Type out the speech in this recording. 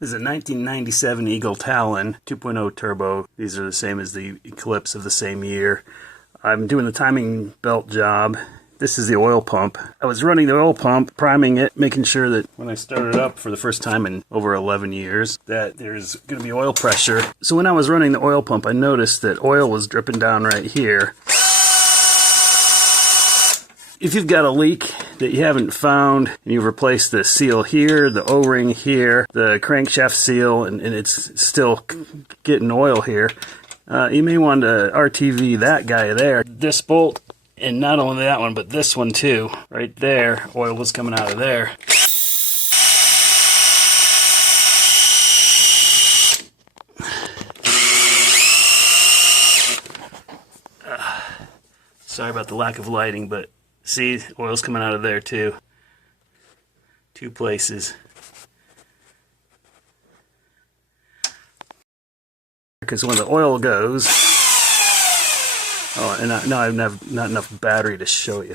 This is a 1997 Eagle Talon 2.0 turbo. These are the same as the Eclipse of the same year. I'm doing the timing belt job. This is the oil pump. I was running the oil pump, priming it, making sure that when I started up for the first time in over 11 years, that there's going to be oil pressure. So when I was running the oil pump, I noticed that oil was dripping down right here. If you've got a leak that you haven't found, and you've replaced the seal here, the O-ring here, the crankshaft seal, and it's still getting oil here, you may want to RTV that guy there. This bolt, and not only that one, but this one too. Right there, oil was coming out of there. Sorry about the lack of lighting, but see, oil's coming out of there too. Two places. Because when the oil goes, oh, and now I have not enough battery to show you.